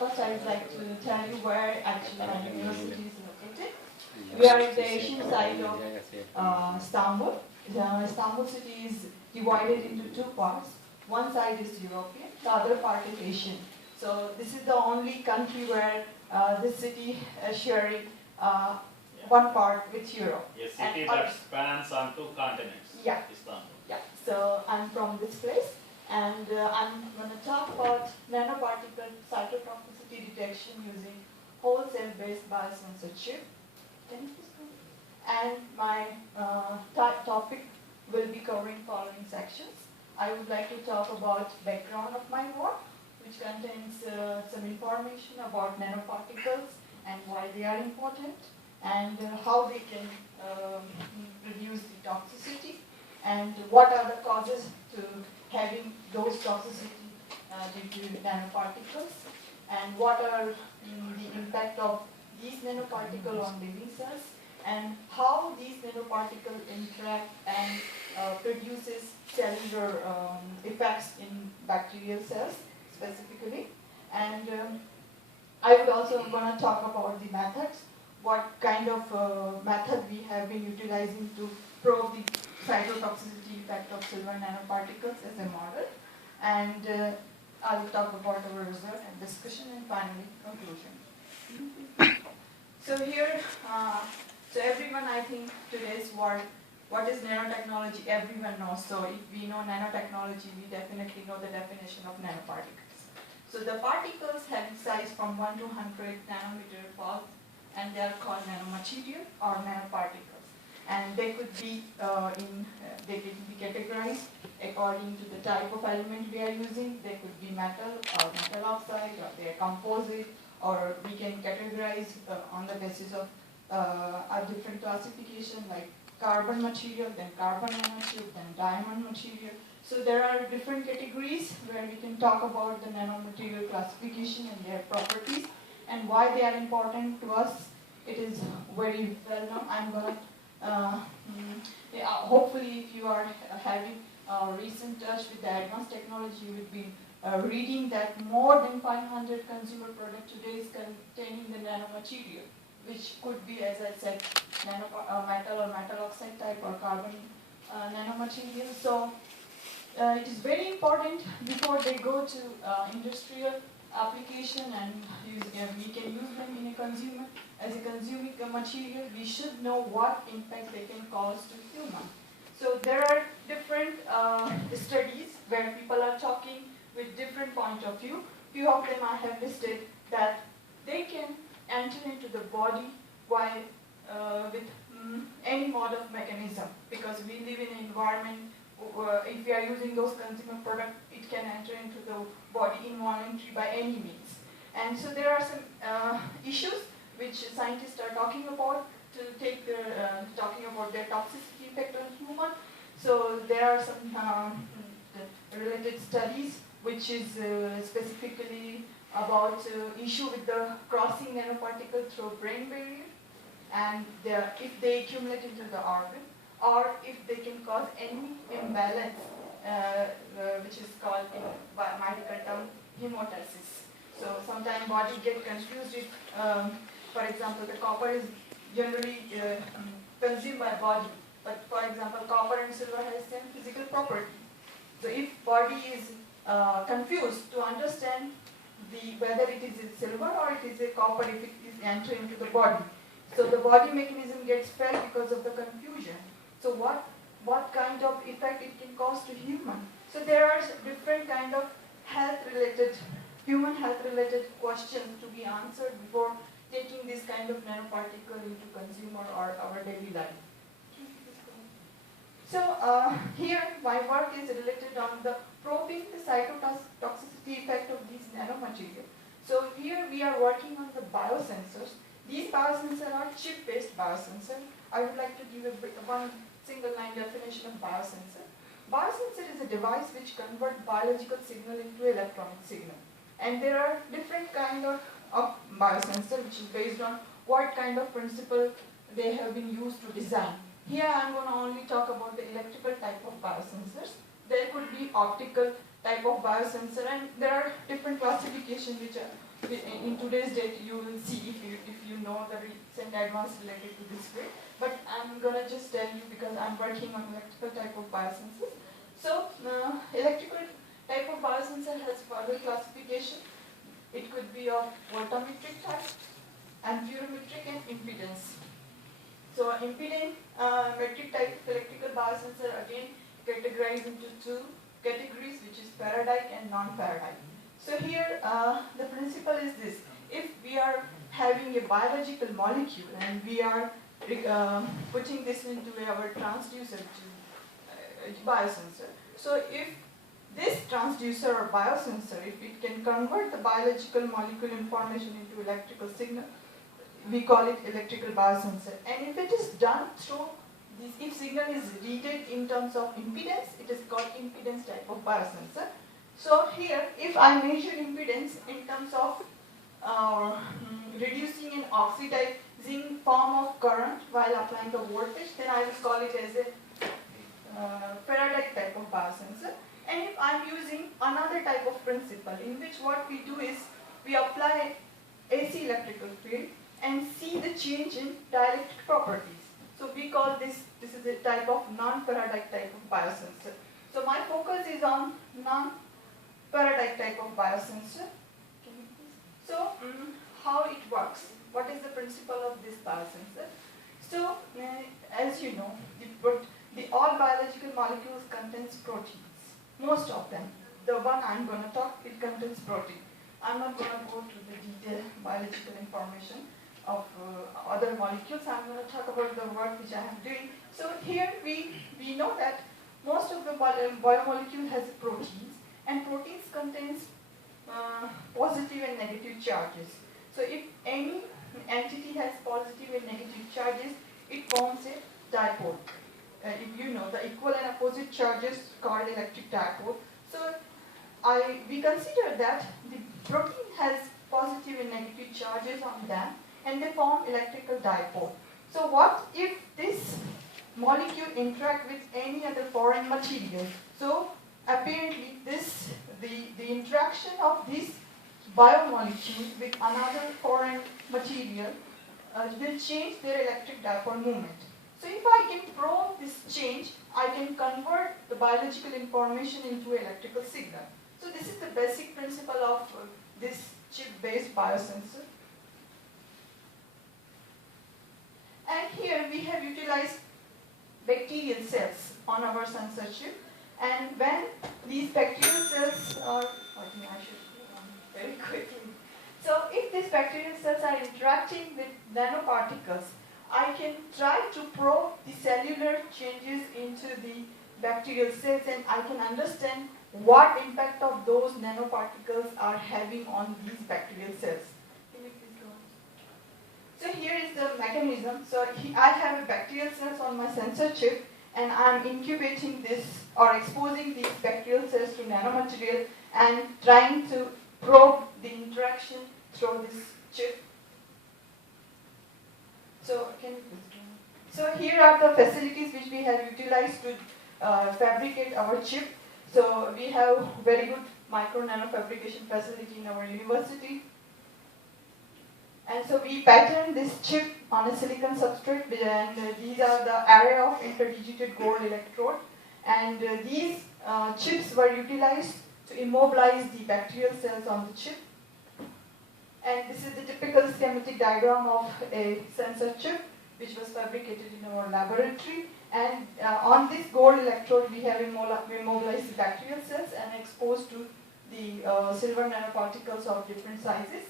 first I would like to tell you where actually my university is located. We are at the Asian side of Istanbul. Istanbul city is divided into two parts. One side is European, the other part is Asian. So this is the only country where this city is sharing one part with Europe. A city that spans on two continents. Yeah. Istanbul. Yeah. So I'm from this place, and I'm going to talk about nanoparticle cytotoxicity detection using whole cell-based biosensor chip. Can you please go? And my topic will be covering following sections. I would like to talk about background of my work, which contains some information about nanoparticles and why they are important, and how they can reduce the toxicity, and what are the causes to having those toxicity due to nanoparticles, and what are the impact of these nanoparticles on living cells, and how these nanoparticles interact and produces cellular effects in bacterial cells specifically. And I would also going to talk about the methods, what kind of method we have been utilizing to probe the cytotoxicity effect of silver nanoparticles as a model. And I will talk about our result and discussion, and finally conclusion. So here, so everyone, I think today's world, what is nanotechnology? Everyone knows. So if we know nanotechnology, we definitely know the definition of nanoparticles. So the particles have size from 1 to 100 nanometer pulse, and they are called nanomaterial or nanoparticles. And they could be they can be categorized according to the type of element we are using. They could be metal or metal oxide, or they are composite, or we can categorize on the basis of a different classification like carbon material, then carbon nanotube, then diamond material. So there are different categories where we can talk about the nanomaterial classification and their properties and why they are important to us. It is very well known. I'm going to, hopefully if you are having recent touch with the advanced technology, you will be reading that more than 500 consumer products today is containing the nanomaterial, which could be, as I said, metal or metal oxide type or carbon nanomaterial. So it is very important before they go to industrial application and we can use them in a consumer as a consuming material. We should know what impact they can cause to human. So there are different studies where people are talking with different point of view. Few of them I have listed that they can enter into the body while with any mode of mechanism, because we live in an environment where if we are using those consumer products, it can enter into the body involuntary by any means. And so there are some issues which scientists are talking about to take their talking about their toxicity effect on human. So there are some related studies which is specifically about issue with the crossing nanoparticle through brain barrier, and if they accumulate into the organ, or if they can cause any imbalance, which is called in medical term hemostasis. So sometimes body get confused if, for example, the copper is generally consumed by body, but for example, copper and silver has same physical property. So if body is confused to understand whether it is a silver or it is a copper if it is entering into the body. So the body mechanism gets failed because of the confusion. So what kind of effect it can cause to human? So there are different kind of human health related questions to be answered before taking this kind of nanoparticle into consumer or our daily life. So here my work is related on the probing the cytotoxicity effect of these nanomaterials. So here we are working on the biosensors. These biosensors are chip-based biosensors. I would like to give one single line definition of biosensor. Biosensor is a device which converts biological signal into electronic signal. And there are different kind of biosensor which is based on what kind of principle they have been used to design. Here I am going to only talk about the electrical type of biosensors. There could be optical type of biosensor, and there are different classifications which in today's date you will see if you know the recent advance related to this field. But I'm gonna just tell you because I'm working on electrical type of biosensors. So electrical type of biosensor has further classification. It could be of voltammetric type, amperometric, and impedance. So impedance metric type electrical biosensor again categorized into two categories, which is paradic and non-paradic. So here the principle is this: if we are having a biological molecule and we are putting this into our transducer biosensor, so if this transducer or biosensor, if it can convert the biological molecule information into electrical signal, we call it electrical biosensor. And if it is done through this, if signal is readed in terms of impedance, it is called impedance type of biosensor. So here, if I measure impedance in terms of reducing an oxidizing form of current while applying the voltage, then I will call it as a paradic type of biosensor. And if I'm using another type of principle in which what we do is we apply AC electrical field and see the change in dielectric properties. So we call this is a type of non-paradic type of biosensor. So my focus is on non-paradic type of biosensor. So how it works? What is the principle of this biosensor? So as you know, all biological molecules contains proteins. Most of them. The one I'm going to talk, it contains protein. I'm not going to go to the detailed biological information of other molecules. I'm going to talk about the work which I am doing. So here we know that most of the biomolecule has proteins, and proteins contains positive and negative charges. So if any entity has positive and negative charges, it forms a dipole. If you know, the equal and opposite charges called electric dipole. So we consider that the protein has positive and negative charges on them, and they form electrical dipole. So what if this molecule interact with any other foreign material? So apparently the interaction of this biomolecule with another foreign material will change their electric dipole moment. So if I can probe this change, I can convert the biological information into electrical signal. So this is the basic principle of this chip-based biosensor. And here we have utilized bacterial cells on our sensor chip. And when these bacterial cells are, I think I should very quickly. So if these bacterial cells are interacting with nanoparticles, I can try to probe the cellular changes into the bacterial cells, and I can understand what impact of those nanoparticles are having on these bacterial cells. Can you please go on? So here is the mechanism. So I have a bacterial cells on my sensor chip, and I'm incubating this or exposing these bacterial cells to nanomaterial and trying to probe the interaction through this chip. So can you please go on? So here are the facilities which we have utilized to fabricate our chip. So we have very good micro nano fabrication facility in our university. And so we patterned this chip on a silicon substrate, and these are the array of interdigitated gold electrode. And these chips were utilized to immobilize the bacterial cells on the chip. And this is the typical schematic diagram of a sensor chip, which was fabricated in our laboratory. And on this gold electrode, we have immobilized the bacterial cells and exposed to the silver nanoparticles of different sizes.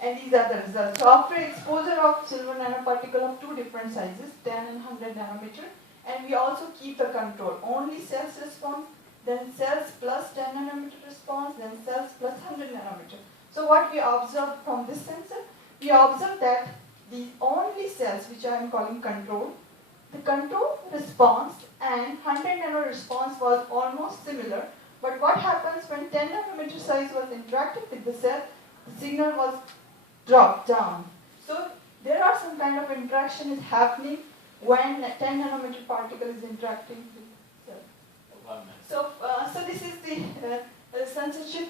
And these are the results. So after exposure of silver nanoparticle of two different sizes, 10 and 100 nanometer, and we also keep the control. Only cells response, then cells plus 10 nanometer response, then cells plus 100 nanometer. So what we observed from this sensor, we observed that the only cells which I am calling control, the control response and 100 nano response was almost similar. But what happens when 10 nanometer size was interacted with the cell, the signal was dropped down. So there are some kind of interaction is happening when 10 nanometer particle is interacting with the cell. So this is the sensor chip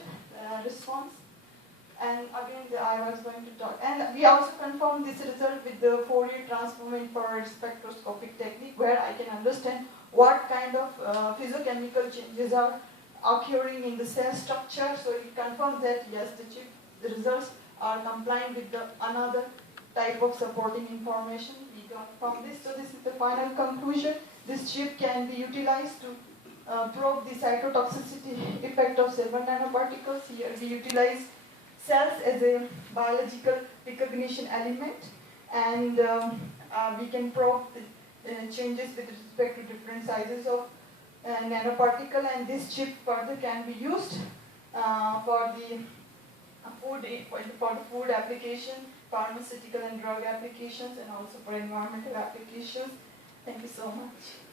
response. And again, I was going to talk, and we also confirm this result with the Fourier transform infrared spectroscopic technique, where I can understand what kind of physiochemical changes are occurring in the cell structure. So it confirms that yes, the results are compliant with the another type of supporting information we got from this. So this is the final conclusion. This chip can be utilized to probe the cytotoxicity effect of several nanoparticles. Here we utilize cells as a biological recognition element, and we can probe the changes with respect to different sizes of nanoparticle, and this chip further can be used for the food application, pharmaceutical and drug applications, and also for environmental applications. Thank you so much.